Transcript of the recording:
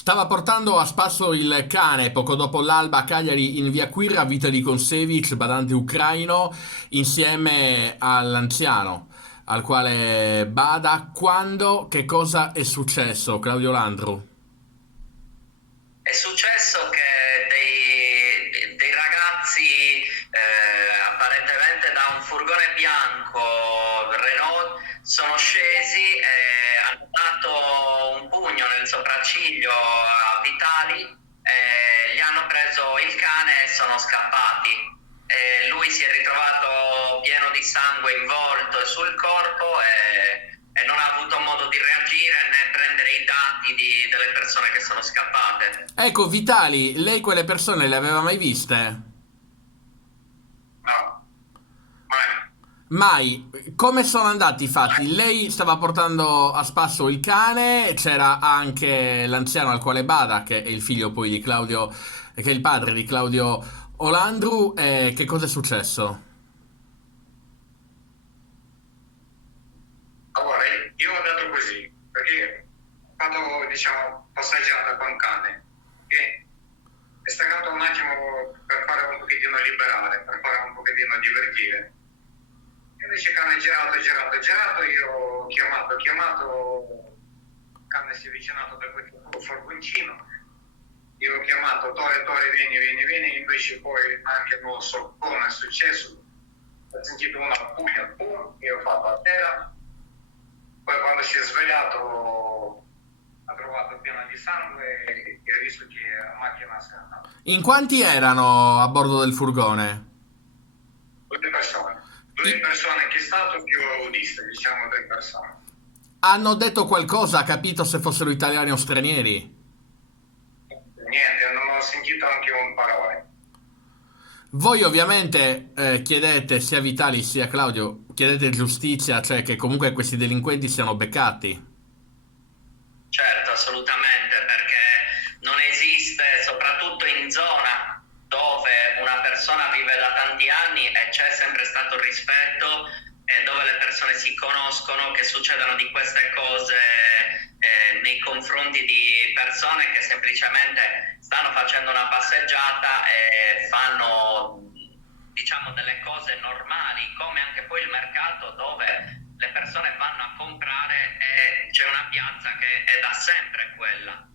Stava portando a spasso il cane poco dopo l'alba a Cagliari in via Quirra Vitali Koncevic, badante ucraino, insieme all'anziano al quale bada. Quando, che cosa è successo, Claudio Landru? È successo che dei ragazzi, apparentemente da un furgone bianco Renault, sono scesi e hanno dato un pugno nel sopracciglio a Vitali, gli hanno preso il cane e sono scappati. Lui si è ritrovato pieno di sangue in volto e sul corpo e non ha avuto modo di reagire né prendere i dati delle persone che sono scappate. Ecco, Vitali, lei quelle persone le aveva mai viste? No, mai. Mai. Come sono andati i fatti? Lei stava portando a spasso il cane, c'era anche l'anziano al quale bada, che è il figlio poi di Claudio, che è il padre di Claudio Olandru. E che cosa è successo? Allora, io ho dato così, perché quando diciamo passeggiata con cane, che è staccato un attimo per fare un pochettino liberare, per fare un pochettino divertire. E invece il cane è girato, girato, girato, io ho chiamato, il cane si è avvicinato da questo furgoncino, io ho chiamato Tore, Tore, vieni, vieni, vieni, invece poi anche non so come è successo, ho sentito una pugna, pum, io ho fatto a terra. Poi quando si è svegliato ha trovato piena di sangue e ha visto che la macchina si è andata. In quanti erano a bordo del furgone? Due persone. Due I- persone che è stato più autista, diciamo tre persone. Hanno detto qualcosa, ha capito se fossero italiani o stranieri? Niente, non ho sentito anche un parole. Voi ovviamente chiedete sia a Vitali sia a Claudio, chiedete giustizia, cioè che comunque questi delinquenti siano beccati. Certo, assolutamente, perché non esiste, soprattutto in zona dove una persona vive da tanti anni e c'è sempre stato rispetto e dove le persone si conoscono, che succedano di queste cose nei confronti di persone che semplicemente stanno facendo una passeggiata e fanno, diciamo, delle cose normali, come anche poi il mercato dove le persone vanno a comprare e c'è una piazza che è da sempre quella.